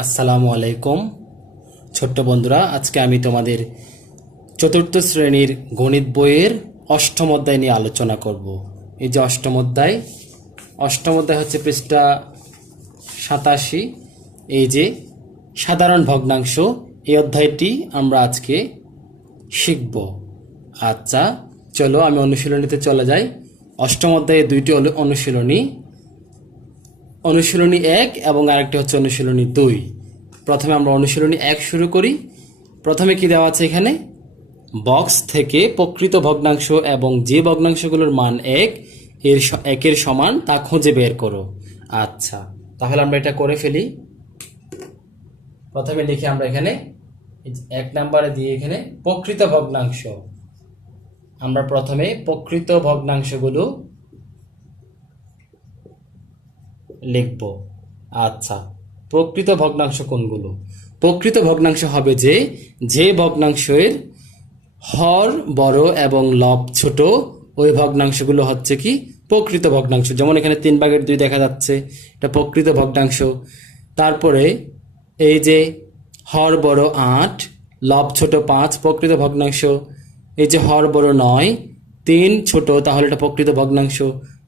আসসালামু আলাইকুম ছোট্ট বন্ধুরা, আজকে আমি তোমাদের চতুর্থ শ্রেণীর গণিত বইয়ের অষ্টম অধ্যায় নিয়ে আলোচনা করব। এই যে অষ্টম অধ্যায় হচ্ছে পৃষ্ঠা 87। এই যে সাধারণ ভগ্নাংশ, এই অধ্যায়টি আমরা আজকে শিখব। আচ্ছা, চলো আমি অনুশীলনীতে চলে যাই। অষ্টম অধ্যায়ে দুইটি অনুশীলনী 1 এবং আরেকটি হচ্ছে অনুশীলনী 2। প্রথমে আমরা অনুশীলনী 1 শুরু করি। প্রথমে কি দেওয়া আছে এখানে? বক্স থেকে প্রকৃত ভগ্নাংশ এবং যে ভগ্নাংশগুলোর মান 1 এর সমান তা খুঁজে বের করো। আচ্ছা, তাহলে আমরা এটা করে ফেলি। প্রথমে লিখি আমরা এখানে 1 নম্বরে দিয়ে এখানে প্রকৃত ভগ্নাংশ। আমরা প্রথমে প্রকৃত ভগ্নাংশগুলো লিখব। আচ্ছা, প্রকৃত ভগ্নাংশ কোনগুলো? প্রকৃত ভগ্নাংশ হবে যে ভগ্নাংশের হর বড় এবং লব ছোট, ওই ভগ্নাংশগুলো হচ্ছে কি প্রকৃত ভগ্নাংশ। যেমন এখানে 3/2 দেখা যাচ্ছে, এটা প্রকৃত ভগ্নাংশ। তারপরে এই যে হর বড় 8, লব ছোট 5, প্রকৃত ভগ্নাংশ। এই যে হর বড় 9, 3 ছোট, তাহলে এটা প্রকৃত ভগ্নাংশ।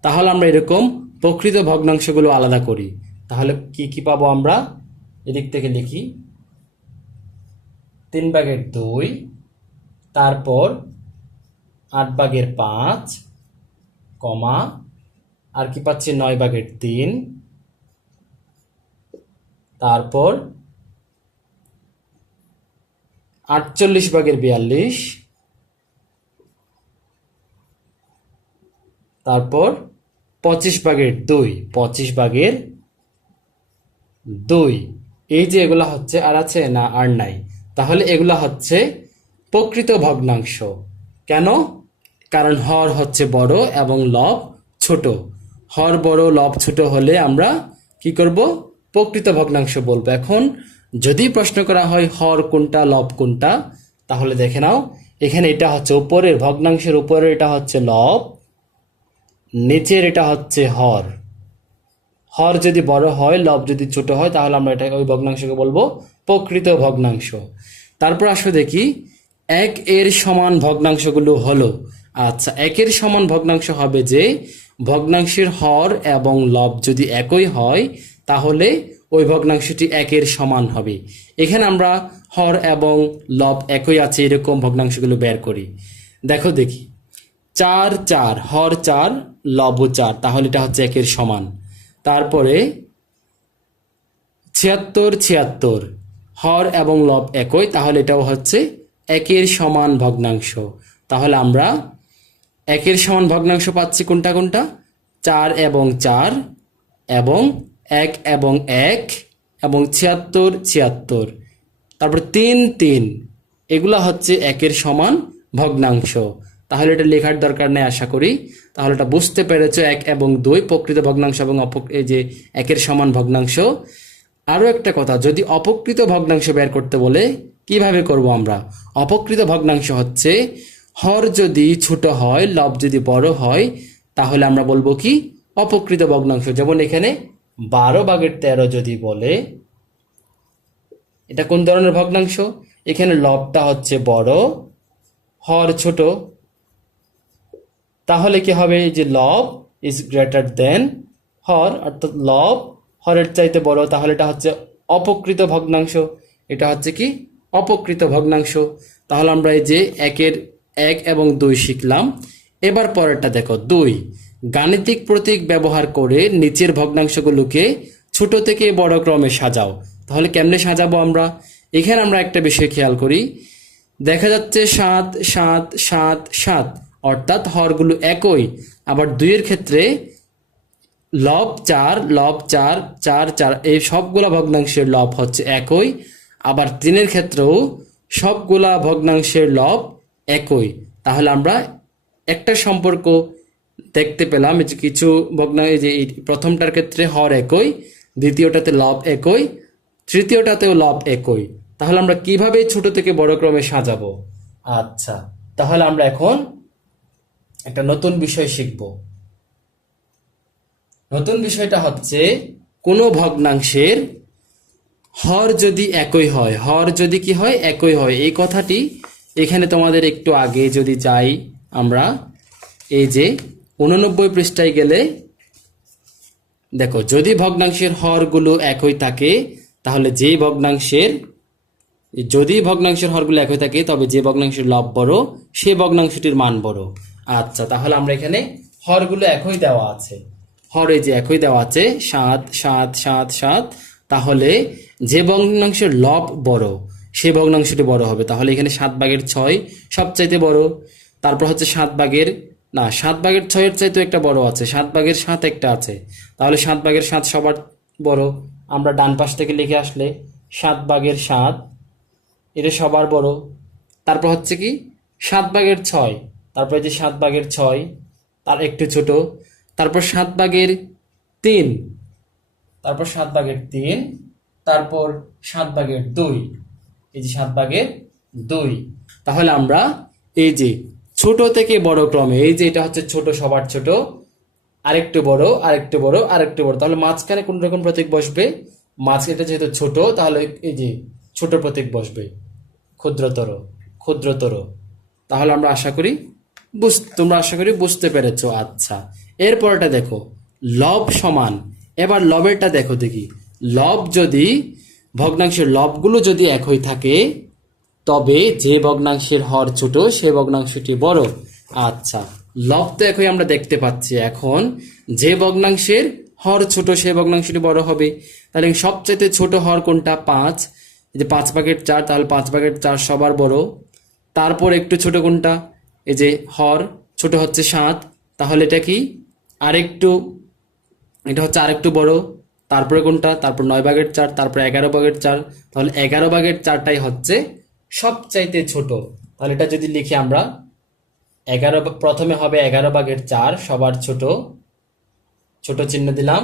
তাহলে আমরা এরকম প্রকৃত ভগ্নাংশগুলো আলাদা করি। তাহলে কি কি পাবো আমরা? এদিক থেকে লিখি 3/2, তারপর 8/5, কমা, আর কি পাচ্ছি 9/3, তারপর 48/42, তারপর 25/2, 25/2। এই যে এগুলা হচ্ছে, আর আছে না? আর নাই। তাহলে এগুলা হচ্ছে প্রকৃত ভগ্নাংশ। কেন? কারণ হর হচ্ছে বড় এবং লব ছোট। হর বড় লব ছোট হলে আমরা কি করব? প্রকৃত ভগ্নাংশ বলবো। এখন যদি প্রশ্ন করা হয় হর কোনটা লব কোনটা, তাহলে দেখে নাও, এখানে এটা হচ্ছে উপরের ভগ্নাংশের উপরে, এটা হচ্ছে লব, নিচের এটা হচ্ছে হর। হর যদি বড় হয়, লব যদি ছোট হয়, তাহলে আমরা এটা ওই ভগ্নাংশকে বলবো প্রকৃত ভগ্নাংশ। তারপর আসো দেখি 1 এর সমান ভগ্নাংশগুলো হলো। আচ্ছা, 1 এর সমান ভগ্নাংশ হবে যে ভগ্নাংশের হর এবং লব যদি একই হয়, তাহলে ওই ভগ্নাংশটি 1 এর সমান হবে। এখানে আমরা হর এবং লব একই আছে এরকম ভগ্নাংশগুলো বের করি। দেখি 4 4, হর 4, লব 4, তাহলে এটা হচ্ছে 1 এর সমান। তারপরে 76 76, হর এবং লব একই, তাহলে এটাও হচ্ছে 1 এর সমান ভগ্নাংশ। তাহলে আমরা 1 এর সমান ভগ্নাংশ পাচ্ছি কোনটা কোনটা? 4 এবং 4, এবং 1 এবং 1, এবং 76 76। তারপর 3 3, এগুলা হচ্ছে 1 এর সমান ভগ্নাংশ। তাহলে এটা লেখার দরকার নেই আশা করি। তাহলে এটা বুঝতে পেরেছো 1 এবং 2 প্রকৃত ভগ্নাংশ এবং এই যে 1 এর সমান ভগ্নাংশ। আরও একটা কথা, যদি অপকৃত ভগ্নাংশ বের করতে বলে কিভাবে করব আমরা? অপকৃত ভগ্নাংশ হচ্ছে হর যদি ছোট হয়, লব যদি বড় হয়, তাহলে আমরা বলবো কি অপকৃত ভগ্নাংশ। যেমন এখানে 12/13 যদি বলে, এটা কোন ধরনের ভগ্নাংশ? এখানে লবটা হচ্ছে বড়, হর ছোট, তাহলে কি হবে? যে লব ইজ গ্রেটার দেন হর, অর্থাৎ লব হরের চাইতে বড়, তাহলে এটা হচ্ছে অপকৃত ভগ্নাংশ। এটা হচ্ছে কি অপকৃত ভগ্নাংশ। তাহলে আমরা এই যে 1 এবং 2 শিখলাম। এবার পরেরটা দেখো 2, গাণিতিক প্রতীক ব্যবহার করে নিচের ভগ্নাংশগুলোকে ছোট থেকে বড় ক্রমে সাজাও। তাহলে কেমনে সাজাবো আমরা? এখানে আমরা একটা বিষয় খেয়াল করি, দেখা যাচ্ছে 7 7 7 7, অর্থাৎ হরগুলো একই। আবার 2 এর ক্ষেত্রে লব 4 লব 4 4 4, এই সবগুলা ভগ্নাংশের লব হচ্ছে একই। আবার 3 এর ক্ষেত্রেও সবগুলা ভগ্নাংশের লব একই। তাহলে আমরা একটা সম্পর্ক দেখতে পেলাম, যে কিছু ভগ্নাংশ, যে প্রথমটার ক্ষেত্রে হর একই, দ্বিতীয়টাতে লব একই, তৃতীয়টাতেও লব একই। তাহলে আমরা কিভাবে ছোট থেকে বড় ক্রমে সাজাবো? আচ্ছা, তাহলে আমরা এখন একটা নতুন বিষয় শিখব। নতুন বিষয়টা হচ্ছে কোনো ভগ্নাংশের হর যদি একই হয়, হর যদি কি হয়, একই হয়, এই কথাটি এখানে তোমাদের একটু আগে যদি যাই আমরা, এই যে 89 পৃষ্ঠায় গেলে দেখো, যদি ভগ্নাংশের হরগুলো একই থাকে তাহলে যদি ভগ্নাংশের হরগুলো একই থাকে তবে যে ভগ্নাংশের লব বড় সে ভগ্নাংশটির মান বড়। আচ্ছা, তাহলে আমরা এখানে হরগুলো একই দেওয়া আছে, হর এই যে একই দেওয়া আছে 7 7 7 7, তাহলে যে ভগ্নাংশের লব বড় সে ভগ্নাংশটি বড় হবে। তাহলে এখানে 7/6 সবচাইতে বড়, তারপর হচ্ছে 7/6 চাইতে একটা বড় আছে, 7/7 একটা আছে, তাহলে 7/7 সবার বড়। আমরা ডান পাশ থেকে লিখে আসলে 7/7 এটা সবার বড়। তারপর হচ্ছে কি 7/6, তারপর যে 7/6 তার একটু ছোট, তারপর 7/3, তারপর 7/3, তারপর 7/2, এই যে 7/2। তাহলে আমরা এই যে ছোট থেকে বড় ক্রমে, এই যে এটা হচ্ছে ছোট, সবার ছোট, আরেকটু বড়, আরেকটু বড়, আরেকটু বড়, তাহলে মাঝখানে কোন রকম প্রতীক বসবে? এটা যেহেতু ছোট তাহলে এই যে ছোট প্রতীক বসবে, ক্ষুদ্রতর, ক্ষুদ্রতর। তাহলে আমরা তোমরা আশা করি বুঝতে পেরেছো। আচ্ছা, এরপরটা দেখো, লব সমান। এবার লবেরটা দেখো দেখি, ভগ্নাংশের লবগুলো যদি একই থাকে তবে যে ভগ্নাংশের হর ছোট সে ভগ্নাংশটি বড়। আচ্ছা, লব তো একই আমরা দেখতে পাচ্ছি, এখন যে ভগ্নাংশের হর ছোট সে ভগ্নাংশটি বড় হবে। তাহলে সবচেয়ে ছোট হর কোনটা? 5, এই যে 5/4, তাহলে 5/4 সবার বড়। তারপর একটু ছোট কোনটা? এই যে হর ছোট হচ্ছে 7, তাহলে এটা কি আরেকটু, এটা হচ্ছে আরেকটু বড়। তারপরে কোনটা? তারপর 9/4, তারপর 11/4, তাহলে 11/4টাই হচ্ছে সবচাইতে ছোট। তাহলে এটা যদি লিখি আমরা, প্রথমে হবে 11/4 সবার ছোট, ছোট চিহ্ন দিলাম।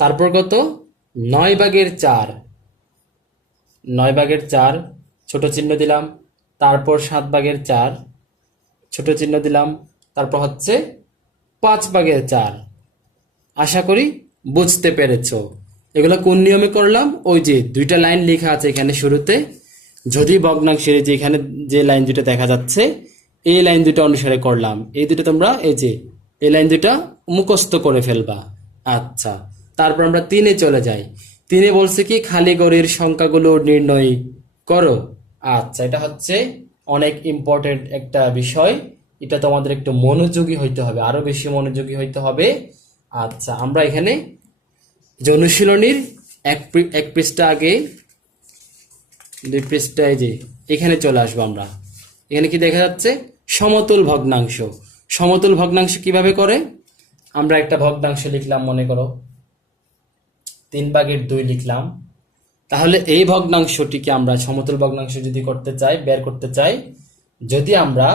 তারপর কত? 9/4, 9/4 ছোট চিহ্ন দিলাম। তারপর 7/4 ছোট চিহ্ন দিলাম। তারপর হচ্ছে 5/4। আশা করি বুঝতে পেরেছো। এগুলো কোন নিয়মে করলাম? ওই যে দুইটা লাইন লেখা আছে এখানে শুরুতে, যদি ভগ্নাংশের যে এখানে যে লাইন দুটো দেখা যাচ্ছে এই লাইন দুটো অনুসারে করলাম। এই দুটো তোমরা এই লাইন দুটা মুখস্থ করে ফেলবা। আচ্ছা, তারপর আমরা 3-এ চলে যাই। 3-এ বলছে কি, খালি ঘরের সংখ্যাগুলো নির্ণয় করো। আচ্ছা, এটা হচ্ছে অনেক ইম্পর্টেন্ট একটা বিষয়, এটা তোমাদের একটু মনোযোগী হইতে হবে, আরো বেশি মনোযোগী হইতে হবে। আচ্ছা, আমরা এখানে যে অনুশীলনীর এক পৃষ্ঠা আগে 2 পৃষ্ঠায় যে এখানে চলে আসবো আমরা। এখানে কি দেখা যাচ্ছে? সমতুল ভগ্নাংশ। সমতুল ভগ্নাংশ কিভাবে করে? আমরা একটা ভগ্নাংশ লিখলাম, মনে করো 3/2 লিখলাম। তাহলে এই ভগ্নাংশটিকে আমরা সমতুল ভগ্নাংশ যদি বের করতে চাই, যদি আমরা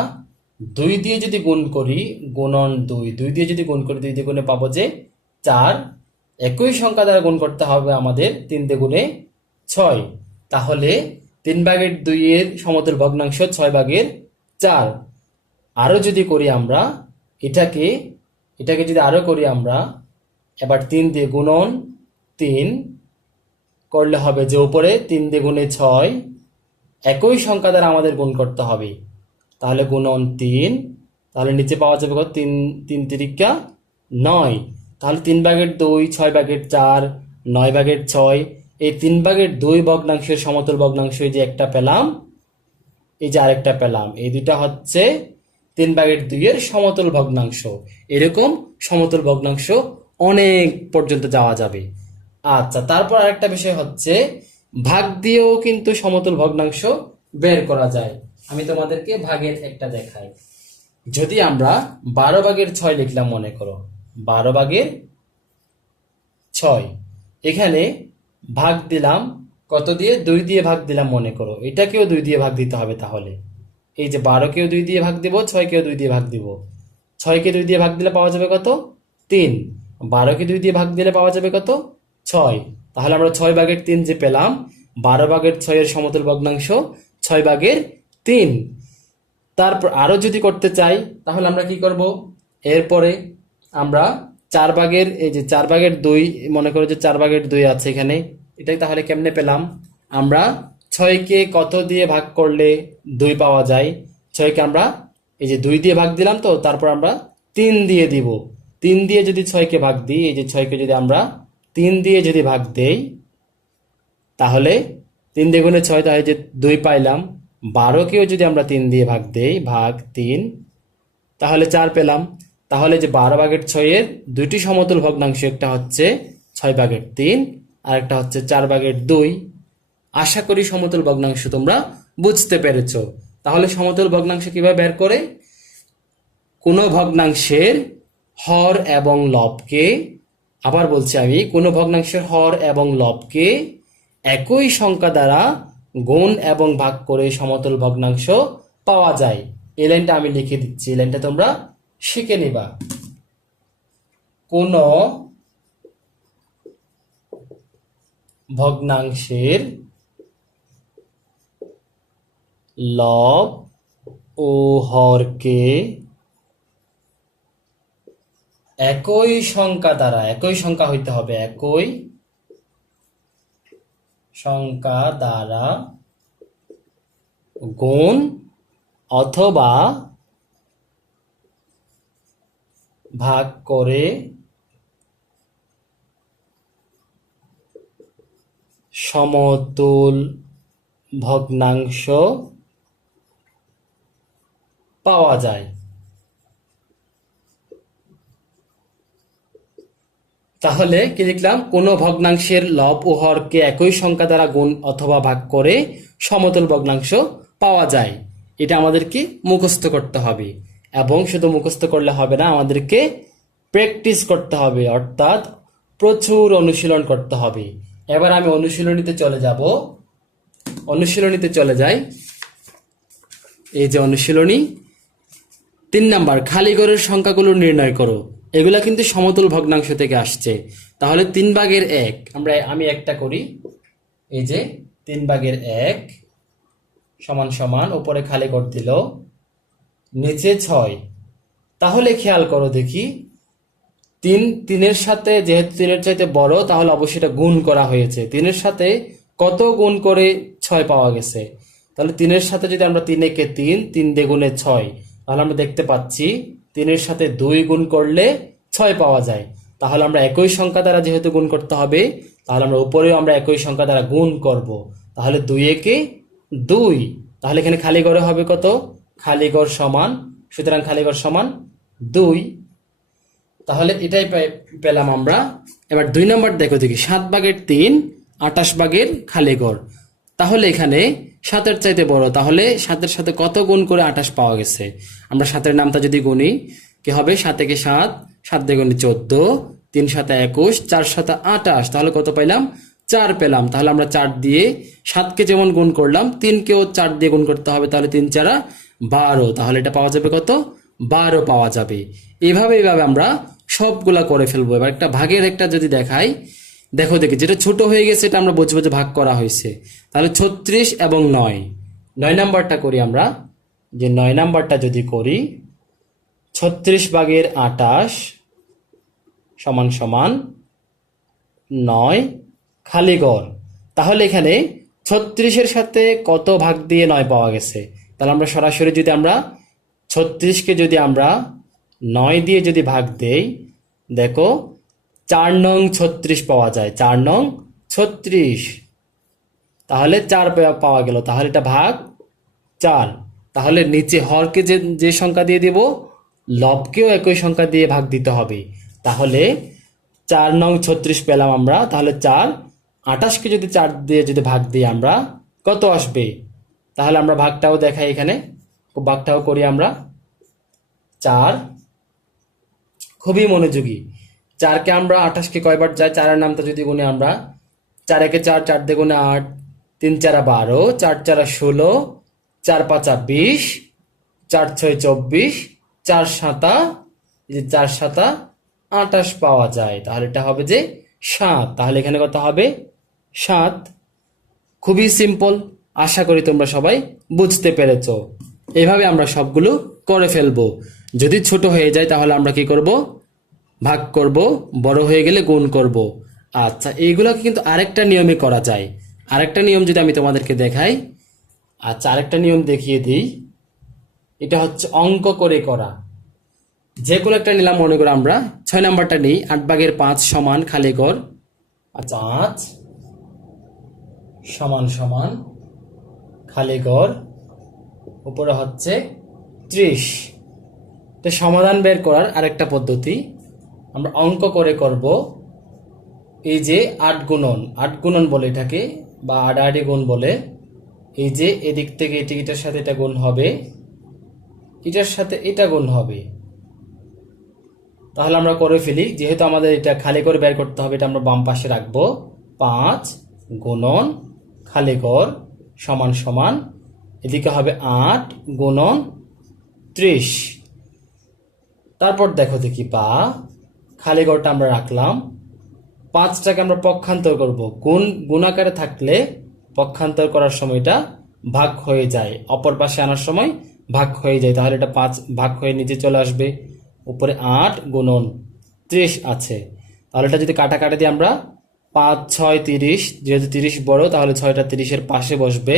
2 দিয়ে যদি গুণ করি, গুণন 2 দিয়ে যদি গুণ করি, 2 দিয়ে গুণে পাবো যে 4। একই সংখ্যা দ্বারা গুণ করতে হবে আমাদের 3 দিয়ে গুণে 6। তাহলে 3/2 এর সমতুল ভগ্নাংশ 6/4। আরো যদি করি আমরা এটাকে যদি আরো করি আমরা, এবার 3 দিয়ে গুণন 3 করলে হবে যে উপরে 3 দিয়ে গুণে 6, একই সংখ্যা দ্বারা আমাদের গুণ করতে হবে। তাহলে গুণন 3, তাহলে নিচে পাওয়া যাবে কত? 3 3 9। তাহলে 3/2, 6/4, 9/6, এই 3/2 ভগ্নাংশের সমতুল ভগ্নাংশ যে একটা পেলাম, এই যে আরেকটা পেলাম, এই দুটা হচ্ছে 3/2 এর সমতুল ভগ্নাংশ। এরকম সমতুল ভগ্নাংশ অনেক পর্যন্ত যাওয়া যাবে। আচ্ছা, তারপর আরেকটা বিষয় হচ্ছে ভাগ দিয়েও কিন্তু সমতুল ভগ্নাংশ বের করা যায়। আমি তোমাদেরকে ভাগের একটা দেখাই। যদি আমরা 12/6 লিখলাম, মনে করো 12/6, এখানে ভাগ দিলাম কত দিয়ে? 2 দিয়ে ভাগ দিলাম, মনে করো এটাকেও 2 দিয়ে ভাগ দিতে হবে। তাহলে এই যে 12কেও 2 দিয়ে ভাগ দিব, 6কেও 2 দিয়ে ভাগ দিব। 6কে 2 দিয়ে ভাগ দিলে পাওয়া যাবে কত? 3। 12কে 2 দিয়ে ভাগ দিলে পাওয়া যাবে কত? 6। তাহলে আমরা 6/3 যে পেলাম, 12/6 এর সমতুল ভগ্নাংশ 6/3। তারপর আরো যদি করতে চাই তাহলে আমরা কি করব? এরপরে আমরা 4/2, এই যে 4/2, মনে করো যে 4/2 আছে এখানে, এটাই তাহলে কেমনে পেলাম? আমরা 6কে কত দিয়ে ভাগ করলে 2 পাওয়া যায়? 6কে আমরা এই যে 2 দিয়ে ভাগ দিলাম, তো তারপর আমরা 3 দিয়ে দিব। 3 দিয়ে যদি 6কে ভাগ দিই, এই যে 6কে যদি আমরা 3 দিয়ে যদি ভাগ দেই, তাহলে 3 দ্বিগুণে 6, তাহলে যে 2 পাইলাম। 12কেও যদি আমরা 3 দিয়ে ভাগ দেই, ভাগ 3, তাহলে 4 পেলাম। তাহলে যে 12/6 দুইটি সমতুল ভগ্নাংশ, একটা হচ্ছে 6/3 আর একটা হচ্ছে 4/2। আশা করি সমতুল ভগ্নাংশ তোমরা বুঝতে পেরেছো। তাহলে সমতুল ভগ্নাংশ কিভাবে বের করে? কোনো ভগ্নাংশের হর এবং লবকে, আবার বলছি আমি, কোনো ভগ্নাংশের হর এবং লবকে একই সংখ্যা দ্বারা গুণ এবং ভাগ করে সমতুল ভগ্নাংশ পাওয়া যায়। এই লাইনটা আমি লিখে দিচ্ছি, এই লাইনটা তোমরা শিখে নিবা। কোন ভগ্নাংশের লব ও হরকে একই সংখ্যা দ্বারা, একই সংখ্যা হইতে হবে, একই সংখ্যা দ্বারা গুণ অথবা ভাগ করে সমতুল ভগ্নাংশ পাওয়া যায়। তাহলে কি লিখলাম? কোনো ভগ্নাংশের লব ও হরকে একই সংখ্যা দ্বারা গুণ অথবা ভাগ করে সমতুল ভগ্নাংশ পাওয়া যায়। এটা আমাদেরকে মুখস্থ করতে হবে, এবং শুধু মুখস্থ করলে হবে না, আমাদেরকে প্র্যাকটিস করতে হবে, অর্থাৎ প্রচুর অনুশীলন করতে হবে। এবার আমি অনুশীলনীতে চলে যাব। অনুশীলনীতে চলে যাই। এই যে অনুশীলনী 3 নাম্বার, খালি ঘরের সংখ্যাগুলো নির্ণয় করো। এগুলা কিন্তু সমতুল ভগ্নাংশ থেকে আসছে। তাহলে 3/1, আমি একটা করি। এই যে 3/1 সমান সমান, উপরে খালি ঘর দিল, নিচে 6। তাহলে খেয়াল করো দেখি, 3 সাথে, যেহেতু 3-এর চাইতে বড়, তাহলে অবশ্যই এটা গুণ করা হয়েছে। 3-এর সাথে কত গুণ করে 6 পাওয়া গেছে? তাহলে 3-এর সাথে যদি আমরা 3-একে 3, 3 দ্বিগুণে 6, তাহলে আমরা দেখতে পাচ্ছি 3-এর সাথে 2 গুণ করলে 6 পাওয়া যায়। তাহলে আমরা একই সংখ্যা দ্বারা যেহেতু গুণ করতে হবে, তাহলে আমরা উপরেও আমরা একই সংখ্যা দ্বারা গুণ করব। তাহলে 2-একে 2, তাহলে এখানে খালি ঘরে হবে কত? খালি ঘর সমান, সুতরাং খালি ঘর সমান 2। তাহলে এটাই পেলাম আমরা। এবার 2 নাম্বার দেখো দেখি, 7/3 28 খালি ঘর। তাহলে এখানে 7-এর চাইতে বড়, তাহলে 7-এর সাথে কত গুণ করে 28 পাওয়া গেছে? আমরা 7-এর নামটা যদি গুনি, কি হবে? 7-একে 7, 7 দ্বিগুণে 14, 3 7 21, 4 7 28, তাহলে কত পাইলাম? 4 পেলাম। তাহলে আমরা 4 দিয়ে 7কে যেমন গুণ করলাম, 3কেও 4 দিয়ে গুণ করতে হবে, তাহলে 3 4 12, তাহলে এটা পাওয়া যাবে কত? 12 পাওয়া যাবে। এইভাবে আমরা সবগুলা করে ফেলবো। এবার একটা ভাগের একটা যদি দেখাই, দেখো দেখি, যেটা ছোট হয়ে গেছে এটা আমরা বুঝবো যে ভাগ করা হয়েছে। তাহলে 36 এবং 9, 9 নাম্বারটা করি আমরা। যে 9 নাম্বারটা যদি করি, 36/28 সমান সমান 9 খালি ঘর। তাহলে এখানে 36-এর সাথে কত ভাগ দিয়ে 9 পাওয়া গেছে? তাহলে আমরা সরাসরি যদি আমরা 36কে যদি আমরা 9 দিয়ে যদি ভাগ দেই, দেখো 4 নং 36 পাওয়া যায়। 4 নং 36, তাহলে 4 পাওয়া গেল। তাহলে এটা ভাগ 4। তাহলে নিচে হরকে যে সংখ্যা দিয়ে দেব, লবকেও একই সংখ্যা দিয়ে ভাগ দিতে হবে। তাহলে 4 নং 36 পেলাম আমরা। তাহলে 4, 28কে যদি 4 দিয়ে যদি ভাগ দিই আমরা, কত আসবে? তাহলে আমরা ভাগটাও দেখাই, এখানে ভাগটাও করি আমরা। 4, খুবই মনোযোগী। 4কে আমরা 28কে কয়বার যায়? 4-এর নামটা যদি গুনি আমরা, 4-একে 4, 4 দ্বিগুণে 8, 3 4 12, 4 4 16, 4 5 20, 4 6 24, 4 7, 4 7 28 পাওয়া যায়। তাহলে এটা হবে যে 7। তাহলে এখানে কত হবে? 7। খুবই সিম্পল। আশা করি তোমরা সবাই বুঝতে পেরেছো। এইভাবে আমরা সবগুলো করে ফেলবো। যদি ছোট হয়ে যায় তাহলে আমরা কি করব? ভাগ করব, বড় হয়ে গেলে গুণ করব। আচ্ছা, এইগুলোকে কিন্তু আরেকটা নিয়মে করা যায়। আরেকটা নিয়ম যদি আমি তোমাদেরকে দেখাই, আচ্ছা আরেকটা নিয়ম দেখিয়ে দিই। এটা হচ্ছে অঙ্ক করে করা। যে কোনো একটা নিলাম, মনে করো আমরা 6 নাম্বারটা নিই, 8/5 সমান খালি ঘর। আচ্ছা 8 সমান সমান খালি ঘর, উপরে হচ্ছে 30। তো সমাধান বের করার আরেকটা পদ্ধতি আমরা অঙ্ক করে করব। এই যে 8 গুণন বলে এটাকে, বা আড়াআড়ি গুণ বলে। এই যে এদিক থেকে এটার সাথে এটা গুণ হবে, এটার সাথে এটা গুণ হবে। তাহলে আমরা করে ফেলি, যেহেতু আমাদের এটা খালি করে বের করতে হবে, এটা আমরা বাম পাশে রাখবো। 5 গুণন খালি ঘর সমান সমান, এদিকে হবে 8 গুণন 30। তারপর দেখো দেখি, বা খালি ঘরটা আমরা রাখলাম, 5টাকে আমরা পক্ষান্তর করব। গুণাকারে থাকলে পক্ষান্তর করার সময় এটা ভাগ হয়ে যায়, অপর পাশে আনার সময় ভাগ হয়ে যায়। তাহলে এটা 5 ভাগ হয়ে নিচে চলে আসবে, উপরে 8 গুণন 30 আছে। তাহলে এটা যদি কাটাকাটি দিয়ে আমরা 5 6 30, যেহেতু 30 বড় তাহলে 6টা 30-এর পাশে বসবে,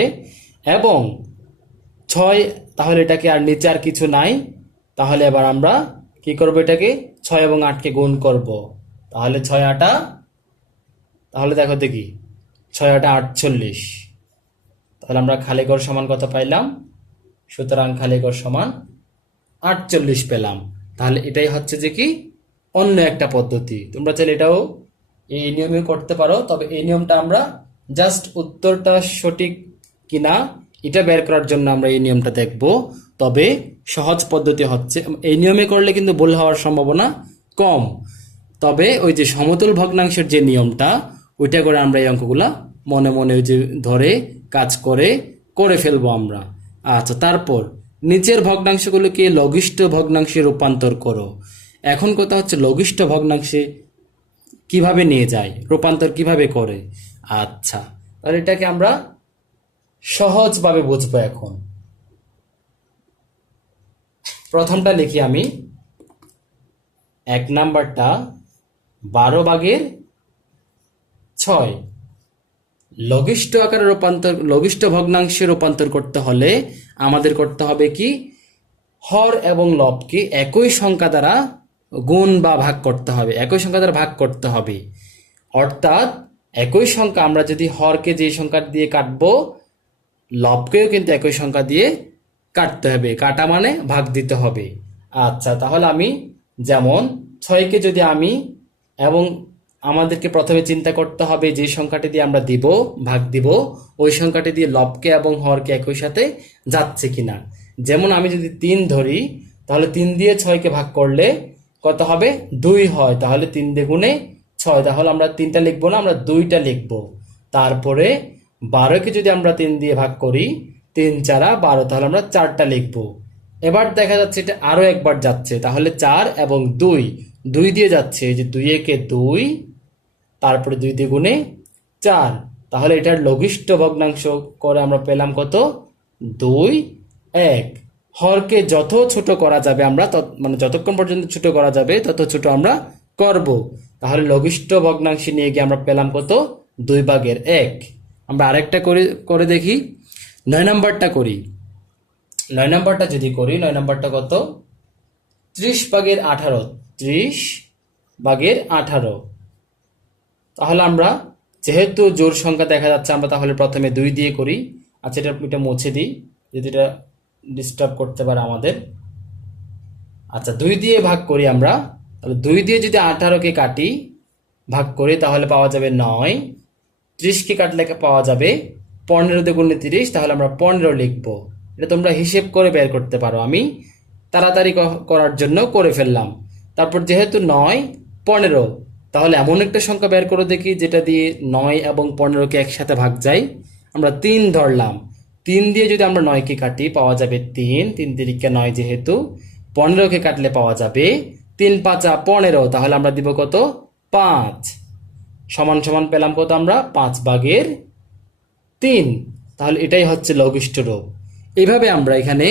এবং 6, তাহলে এটাকে আর নিচে আর কিছু নাই। তাহলে এবার আমরা কি করব, এটাকে 6 এবং 8কে গুণ করব। তাহলে 6 8, তাহলে দেখো দেখি 6 8 48। তাহলে আমরা খালি ঘর সমান কত পাইলাম? সুতরাং খালি ঘর সমান 48 পেলাম। তাহলে এটাই হচ্ছে যে কি অন্য একটা পদ্ধতি। তোমরা চাইলে এটাও এই নিয়মে করতে পারো, তবে এই নিয়মটা আমরা জাস্ট উত্তরটা সঠিক কিনা এটা বের করার জন্য আমরা এই নিয়মটা দেখব। তবে সহজ পদ্ধতি হচ্ছে, এই নিয়মে করলে কিন্তু ভুল হওয়ার সম্ভাবনা কম। তবে ওই যে সমতুল ভগ্নাংশের যে নিয়মটা, ওইটা করে আমরা এই অঙ্কগুলা মনে মনে ওই যে ধরে কাজ করে ফেলবো আমরা। আচ্ছা, তারপর নিচের ভগ্নাংশগুলোকে লঘিষ্ঠ ভগ্নাংশে রূপান্তর করো। এখন কথা হচ্ছে লঘিষ্ঠ ভগ্নাংশে কিভাবে নিয়ে যায়, রূপান্তর কিভাবে করে। আচ্ছা, তাহলে এটাকে আমরা সহজভাবে বুঝবো। এখন প্রথমটা লিখি আমি, 1 নাম্বারটা 12/6 লঘিষ্ঠ আকারে রূপান্তর, লঘিষ্ঠ ভগ্নাংশে রূপান্তর করতে হলে আমাদের করতে হবে কি, হর এবং লবকে একই সংখ্যা দ্বারা গুণ বা ভাগ করতে হবে, একই সংখ্যা দ্বারা ভাগ করতে হবে। অর্থাৎ একই সংখ্যা আমরা যদি হরকে যে সংখ্যা দিয়ে কাটবো, লবকেও কিন্তু একই সংখ্যা দিয়ে কাটতে হবে। কাটা মানে ভাগ দিতে হবে। আচ্ছা, তাহলে আমি যেমন 6কে যদি আমি, এবং আমাদেরকে প্রথমে চিন্তা করতে হবে যে সংখ্যাটি দিয়ে আমরা দিব, ভাগ দিব, ওই সংখ্যাটি দিয়ে লবকে এবং হরকে একই সাথে যাচ্ছে কিনা। যেমন আমি যদি 3 ধরি, তাহলে 3 দিয়ে 6কে ভাগ করলে কত হবে? 2 হয়। তাহলে 3 দিয়ে গুণে 6, তাহলে আমরা 3টা লিখবো না, আমরা 2টা লিখবো। তারপরে 12কে যদি আমরা 3 দিয়ে ভাগ করি, 3 4 12, তাহলে আমরা 4টা লিখবো। এবার দেখা যাচ্ছে এটা আরো একবার যাচ্ছে, তাহলে 4 এবং 2 দিয়ে যাচ্ছে, এই যে 2 একে 2, তারপরে 2 দিয়ে গুণে 4, তাহলে এটার লঘিষ্ঠ ভগ্নাংশ করে আমরা পেলাম কত? 2 1। হরকে যত ছোট করা যাবে আমরা মানে যতক্ষণ পর্যন্ত ছোট করা যাবে তত ছোট আমরা করব। তাহলে লঘিষ্ঠ ভগ্নাংশে নিয়ে গিয়ে আমরা পেলাম কত? 2/1। আমরা আরেকটা করে দেখি, 9 নাম্বারটা করি। 9 নাম্বারটা যদি করি, 9 নাম্বারটা কত? 30/18। 30/18। তাহলে আমরা যেহেতু জোড় সংখ্যা দেখা যাচ্ছে, আমরা তাহলে প্রথমে 2 দিয়ে করি। আচ্ছা, এটা মুছে দিই, যদি এটা ডিস্টার্ব করতে পারে আমাদের। আচ্ছা, 2 দিয়ে ভাগ করি আমরা। তাহলে 2 দিয়ে যদি 18কে কাটি, ভাগ করি, তাহলে পাওয়া যাবে 9। 30কে কাটলে পাওয়া যাবে 15 দিয়ে গুণে 30, তাহলে আমরা 15 লিখবো। এটা তোমরা হিসেব করে বের করতে পারো, আমি তাড়াতাড়ি করার জন্য করে ফেললাম। তারপর যেহেতু 9 15, তাহলে এমন একটা সংখ্যা বের করে দেখি যেটা দিয়ে 9 এবং 15কে একসাথে ভাগ যায়। আমরা 3 ধরলাম, 3 দিয়ে যদি আমরা 9কে কাটি পাওয়া যাবে 3, 3 তিরিকে 9, যেহেতু 15কে কাটলে পাওয়া যাবে 3 5 15, তাহলে আমরা দিব কত? 5। সমান সমান পেলাম কত আমরা? 5/3। তাহলে এটাই হচ্ছে লঘিষ্ঠ রূপ। এইভাবে আমরা এখানে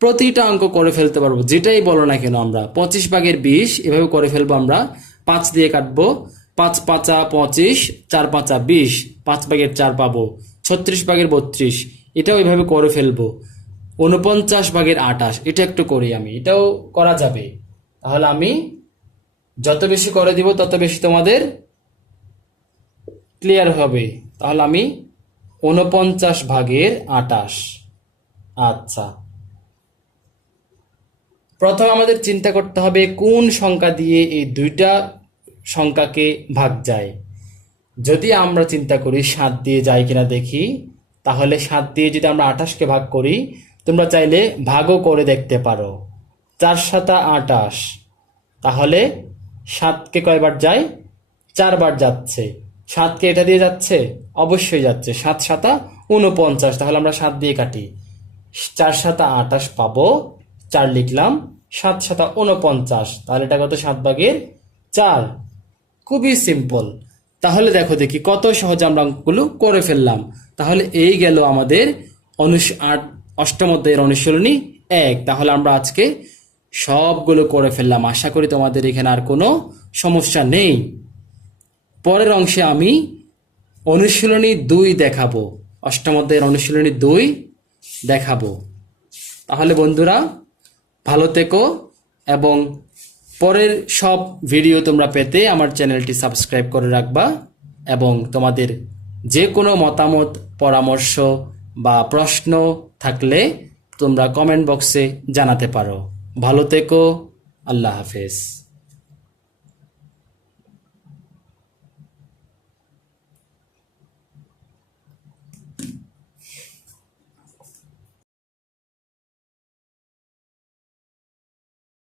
প্রতিটা অঙ্ক করে ফেলতে পারবো, যেটাই বলো না কেন। আমরা 25/20 এভাবে করে ফেলবো। আমরা 5 দিয়ে কাটবো, 5 5 25, 4 5 20, 5 ভাগের 4 পাবো, 36 ভাগের 32, এটাও এইভাবে করে ফেলবো। 49 ভাগের 28, এটা একটু করি আমি, এটাও করা যাবে। তাহলে আমি যত বেশি করে দিব তত বেশি তোমাদের ক্লিয়ার হবে। তাহলে আমি 49 ভাগের 28। আচ্ছা, প্রথমে আমাদের চিন্তা করতে হবে কোন সংখ্যা দিয়ে এই দুইটা সংখ্যাকে ভাগ যায়। যদি আমরা চিন্তা করি 7 দিয়ে যায় কিনা দেখি, তাহলে 7 দিয়ে যদি আমরা 28কে ভাগ করি, তোমরা চাইলে ভাগও করে দেখতে পারো। 4 7 28, তাহলে 7কে কয়বার যায়? 4 বার যাচ্ছে। 7কে এটা দিয়ে যাচ্ছে? অবশ্যই যাচ্ছে। 7 7 49, তাহলে আমরা 7 দিয়ে কাটি। 4 7 28 পাবো, 4 লিখলাম। 7 7 49, তাহলে এটা কত? 7 ভাগের 4। খুবই সিম্পল। তাহলে দেখো দেখি কত সহজে আমরা অঙ্কগুলো করে ফেললাম। তাহলে এই গেল আমাদের অষ্টম অধ্যায়ের অনুশীলনী 1। তাহলে আমরা আজকে সবগুলো করে ফেললাম। আশা করি তোমাদের এখানে আর কোনো সমস্যা নেই। পরের অংশে আমি অনুশীলনী 2 দেখাবো, অষ্টম অধ্যায়ের অনুশীলনী 2 দেখাবো। তাহলে বন্ধুরা ভালো থেকো, এবং পরের সব ভিডিও তোমরা পেতে আমার চ্যানেলটি সাবস্ক্রাইব করে রাখবা, এবং তোমাদের যে কোনো মতামত, পরামর্শ বা প্রশ্ন থাকলে তোমরা কমেন্ট বক্সে জানাতে পারো। ভালো থেকো, আল্লাহ হাফেজ।